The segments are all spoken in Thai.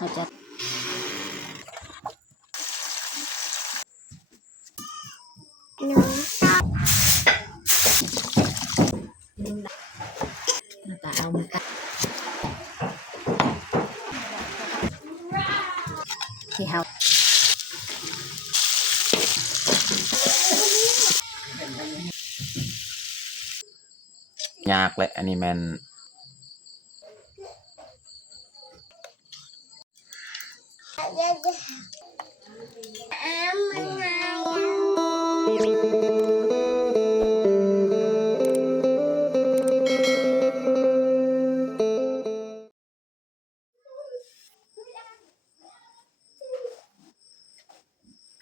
เขาจะแล้วก็เอามากัดที่เขายากแหละอันนี้แมนก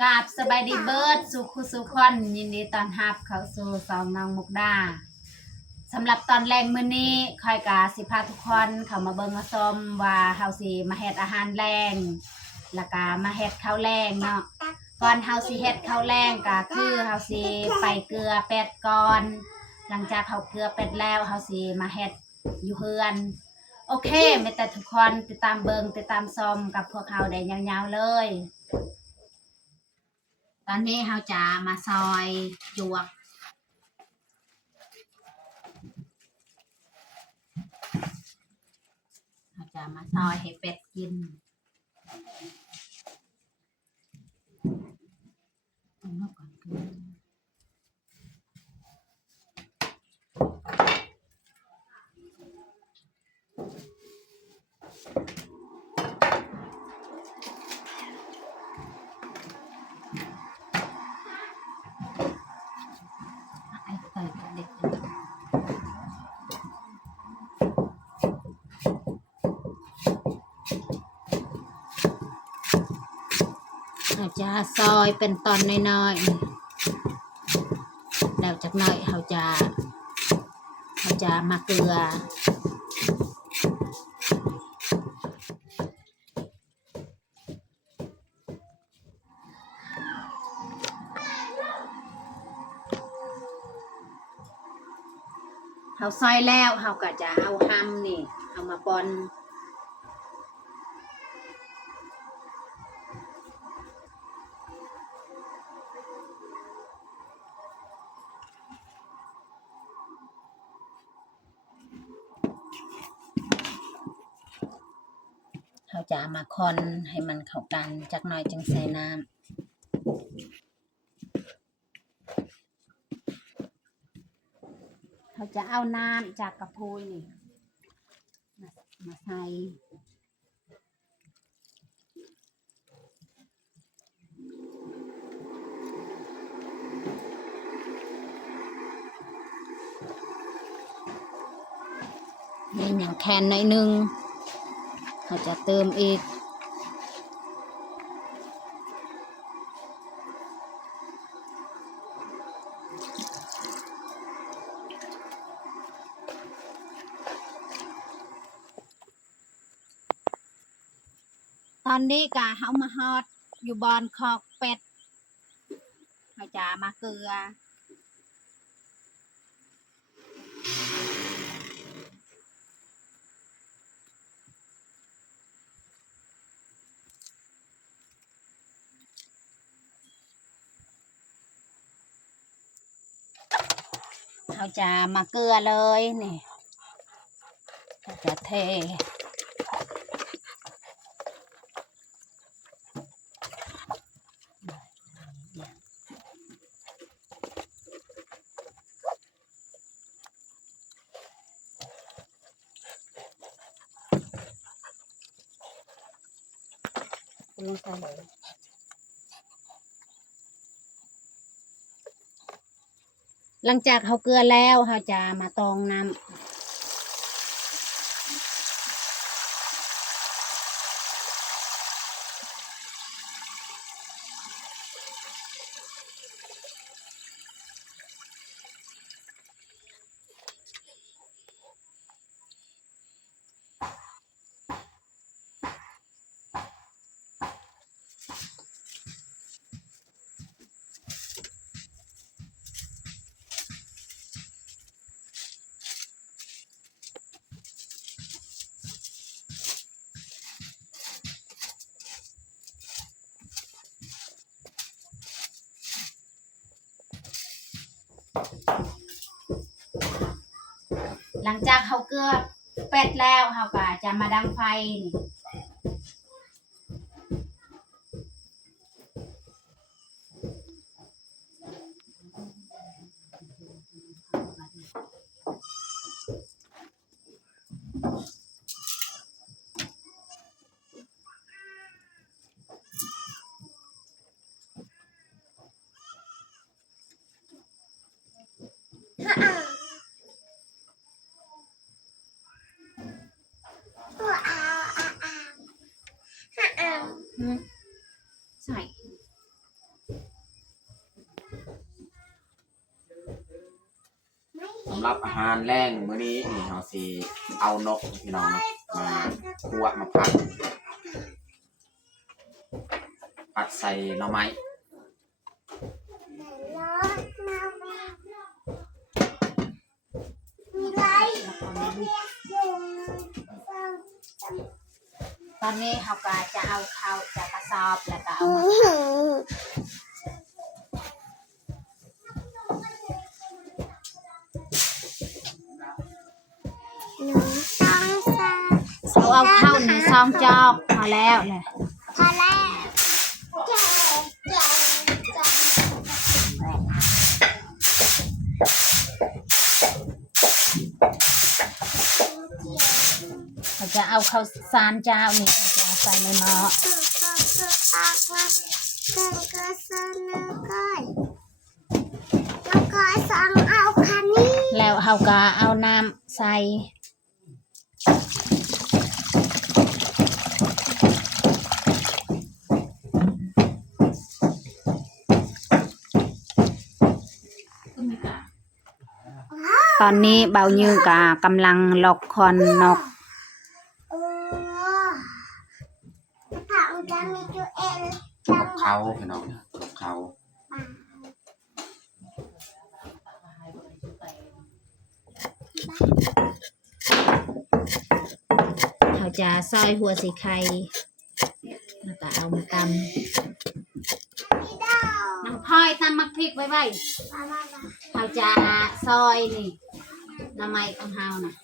ราบสบายดีเบิร์ดสุขอนยินดีตอนรับเข้าสู่สองน้องมุกดาสำหรับตอนแรงมื้อนี้คอยกาสิพาทุกคนเข้ามาเบิ่งมาชมว่าเฮาสิมาเฮ็ดอาหารแรงแล้วก็มาเฮ็ดข้าวแรงเนาะก่อนเฮาสิเฮ็ดข้าวแรงก็คือเฮาสิไปเกลือเป็ดก่อนหลังจากเฮาเกลือเป็ดแล้วเฮาสิมาเฮ็ดอยู่เฮือนโอเคไม่แต่ทุกคนติดตามเบิ่งติดตามชมกับพวกเฮาได้ยาวๆเลยตอนนี้เราจะมาซอยจวกเราจะมาซอยให้เป็ดกินเอานกก่อนไอ้เตยกับเด็กเราจะซอยเป็นตอนน้อยๆแล้วจากน้อยเราจะมาเกลือเราซอยแล้วเราก็จะเอาหั่มนี่เอามาปอนเราจะมาคอนให้มันเข้ากันจากหน่อยจึงใส่น้ำเราจะเอาน้ำจากกระพุ้ยนี่มาใส่นี่อย่างแคนหน่อยนึงเราจะเติมอีกตอนนี้กะเฮามาฮอดอยู่บอนคอกเป็ดเราจะมาเกลือเราจะมาเกลือเลยนี่เราจะเทลงใส่หลังจากเขาเกลือแล้วเราจะมาตองน้ำ หลังจากเขาเกลือเป็ดแล้วเขาก็จะมาดังไฟนี่ใส่ สำหรับอาหารแรงมื้อนี้นี่เราสิเอานกพี่น้องเนาะมาคั่วมาผัดใส่หน่อไม้ตอนนี้เขาก็จะเอาเข้าจากกระสอบแล้วก็เอามาเอาเข้าในซองจอกพอแล้วเลยพอแล้วเขาจะเอาเข้าซานเจ้านี่เขาจะใส่ในหม้อแล้วเขาก็เอาน้ำใส่ตอนนี้เบายือกะกำลังหลอกคอนนกเขาพี่น้องเขา เขาจะซอยหัวสีไข่แล้วก็เอามาตำน้ำพลอยตำมักพริกไว้เขาจะซอยนี่น้ำไม้ของเฮาน่ะ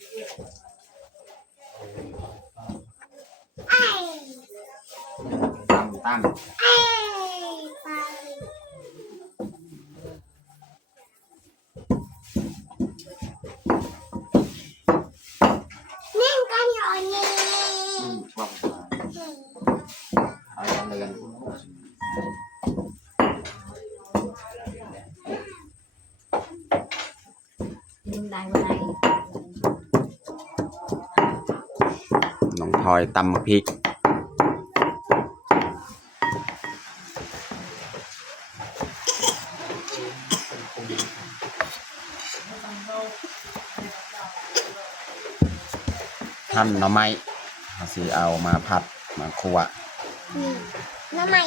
ตั้มเอาทำอะไรกันลืมได้ว่าไหนน้องพลอยตำพริกท่านหน่อไม้เราสิเอามาผัดมาคั่วนี่น้ำไม้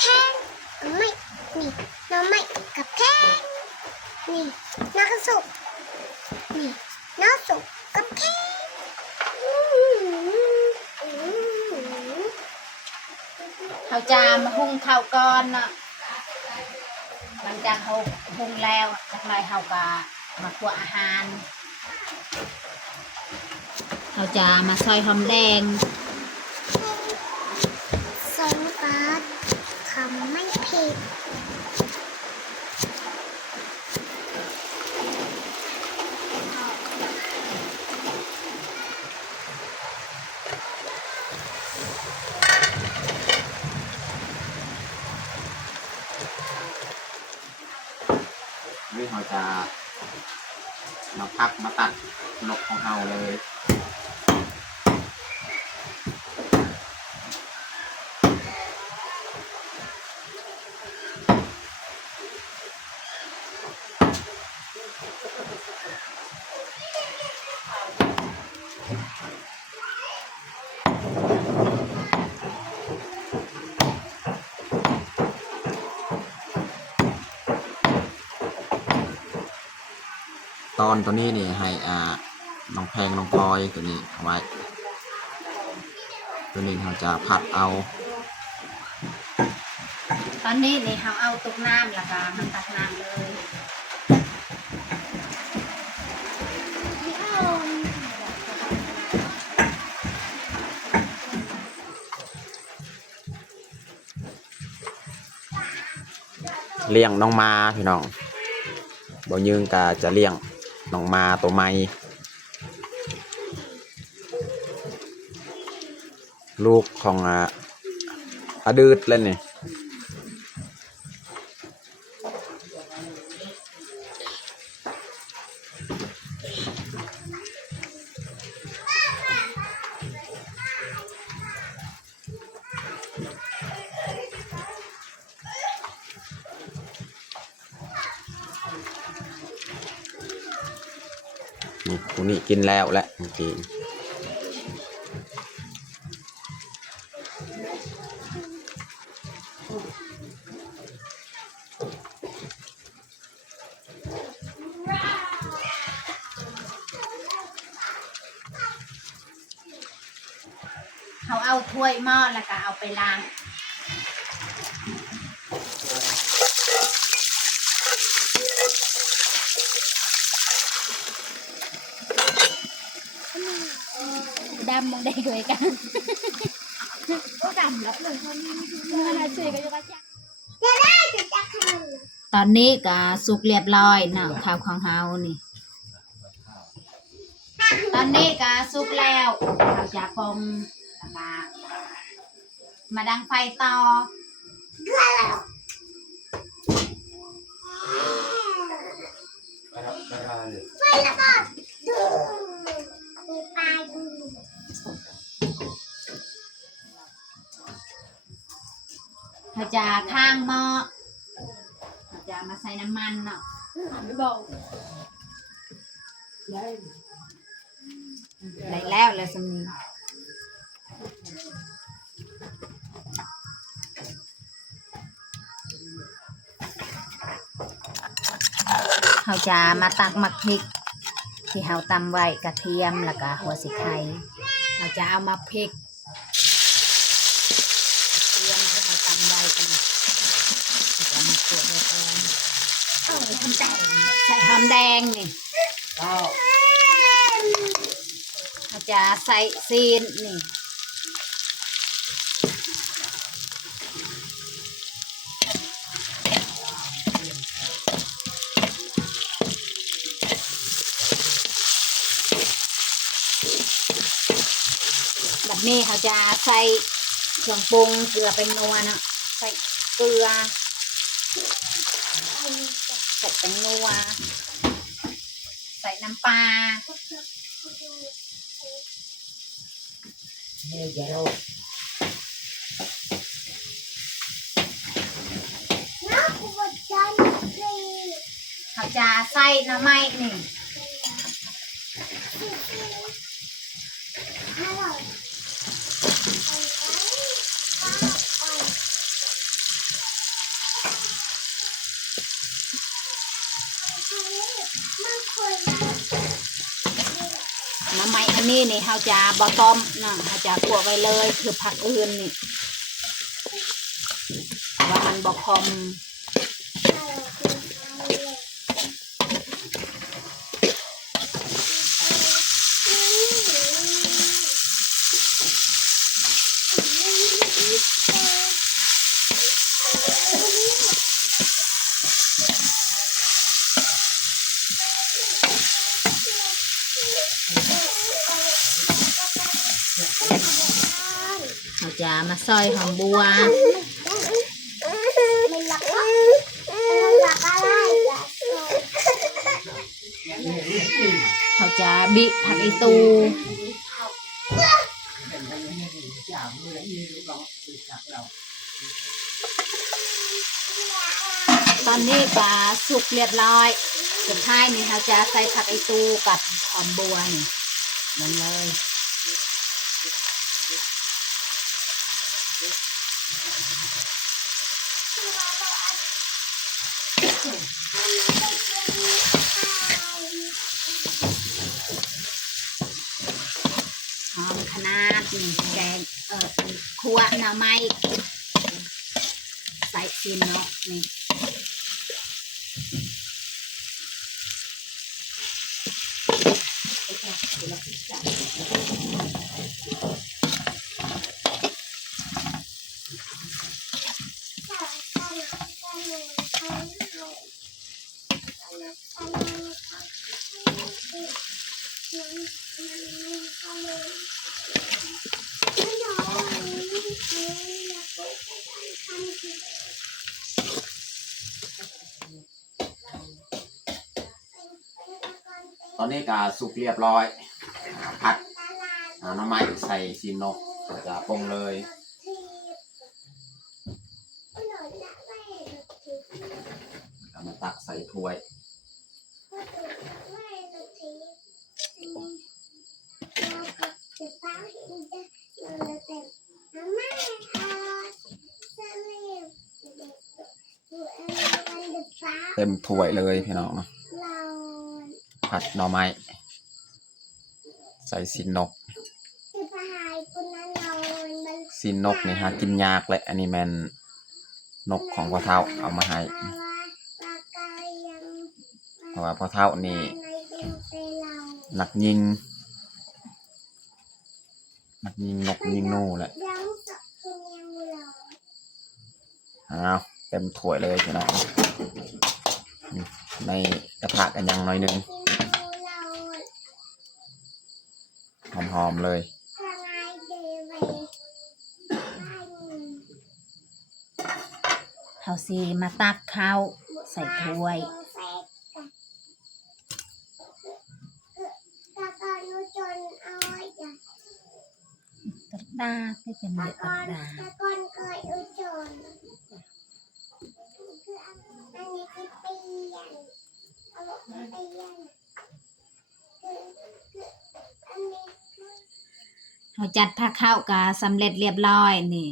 แข้งน้ำไม้นี่น้ำไม้กับแข้งนี่น้ำสุกนี่น้ำสุกกับแข้งเขาจะมาหุงข้าวก้อนเนาะหลังจากเขาหุงแล้วจากนั้นเขาก็มาคั่วอาหารเขาจะมาซอยหอมแดงใส่น้ำปลาทำไม่เผ็ดนี่เราจะมาพักมาตัดนกของเราเลยตอนตัวนี้นี่ให้น้องแพงน้องพลอยตัวนี้เอาไว้ตัวนี้เราจะผัดเอาตอนนี้นี่เขาเอาตุกน้ำแล้วก็มันตักน้ำเลย เลี้ยงน้องมาพี่น้องบ่ยืงก็จะเลี้ยงน้องมาตัวใหม่ลูกของอดืดเลยนี่นี่กูนี่กินแล้วแหละเมื่อกี้เขาเอาถ้วยหม้อแล้วก็เอาไปล้างดำมองได้เลยกันก็ดำแล้วเลยคนนี้เมื่อไรช่วยก็จะมาจับตอนนี้ก็สุกเรียบร้อยเนาะข้าวของเฮานี่ตอนนี้ก็สุกแล้วข้าวจะปงมาดังไฟต่อไฟระเบิดดูมีปลาดู เขาจะข้างหม้อเขาจะมาใส่น้ำมันเนาะไม่บอกได้แล้วเลยสมีเขาจะมาตักหมักพริกที่เขาตำไว้กระเทียมแล้วก็หัวสิไข่เขาจะเอามาพริกเทียมที่เขาตำไว้กันเขาจะมาขวดไว้ก่อนทำใจใส่หอมแดงนี่เขาจะใส่ซีนนี่แบบนี้เขาจะใส่เครื่องปรุงเกลือเป็นนัวเนาะใส่เกลือใส่เป็นนัวใส่น้ำปลาเขาจะใส่หน่อไม้นี่น้ำไม้อันนี้นี่เขาจะบะต้มนะเขาจะคั่วไว้เลยคือผักอื่นนี่ว่ามันบะคมเขาจะมาซอยหอมบัวเขาจะบิผักอีตูตอนนี้ปลาสุกเรียบร้อยสุดท้ายนี่เขาจะใส่ผักอีตูกับหอมบัวนี่ลงเลยหอมขนาดนี่แกงคั่วหน่อไม้ใส่ซีนเนาะนี่ ตอนนี้ก็สุกเรียบร้อยผัดหน้ำไม้ใส่ซีนนกจะปรุงเลยเอามาตักใส่ถ้วยเต็มถ้วยเลยพี่น้องผัดหน่อไม้ใส่ซีนนกซีนนกนี่หากินยากเลยอันนี้แมนนกของพ่อเฒ่าเอามาให้เพราะว่าพ่อเฒ่านี่นักยิงนกยิงนูแหละอ้าวเต็มถ้วยเลยพี่น้องในกระทะกันยังน้อยนึงหอมๆเลยเขาสิมาตักข้าวใส่ถ้วยกระดาษไม่เป็นเด็กกระดาษเขาจัดผ้าข้าวกะสำเร็จเรียบร้อยนี่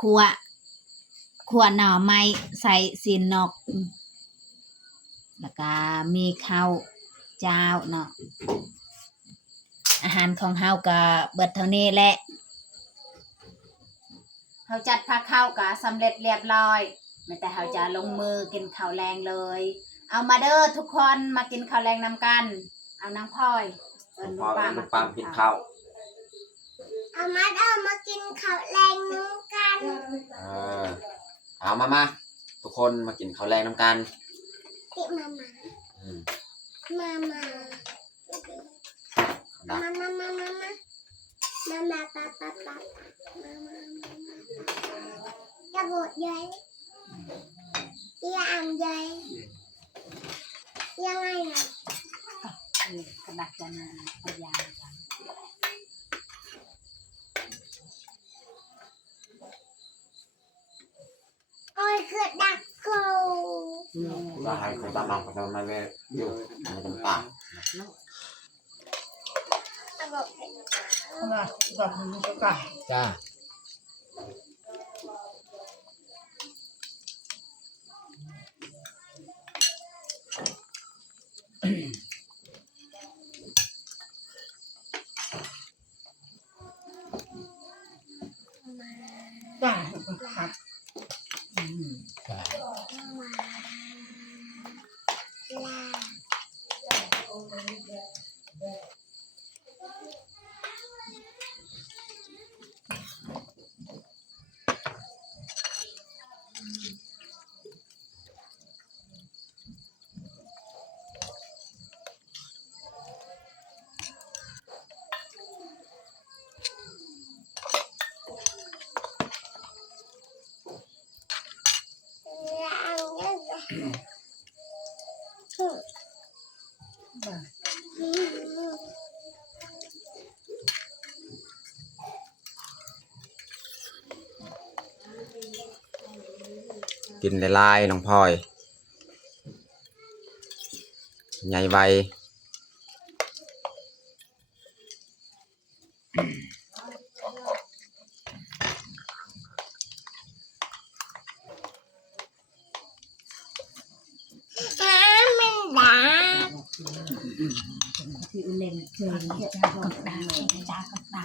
ครัวหน่อไม้ใส่ซีนนกแล้วก็มีข้าวเจ้าเนาะอาหารของเฮาก็เบิดเท่านี้แหละเฮาจัดผ้าข้าวกะสำเร็จเรียบร้อยไม่แต่เฮาจะลงมือกินข้าวแรงเลยเอามาเด้อทุกคนมากินข้าวแรงนำกันเอานางพลอยลูกปามกินข้าวเอามากินข้าวแรงน้ำกันเอามาทุกคนมากินข้าวแรงน้ำกันพี่มาจะบดยัยอ่ำยัยยังไงนะกระดักจะมาพยายโอ้ยคือดักกูว่าให้คนตามองเขาจะมาเลยอยู่มันจะตามจ้าครับกินลายน้องพลอยใหญ่ใบคือเล่นเกินจากกดตา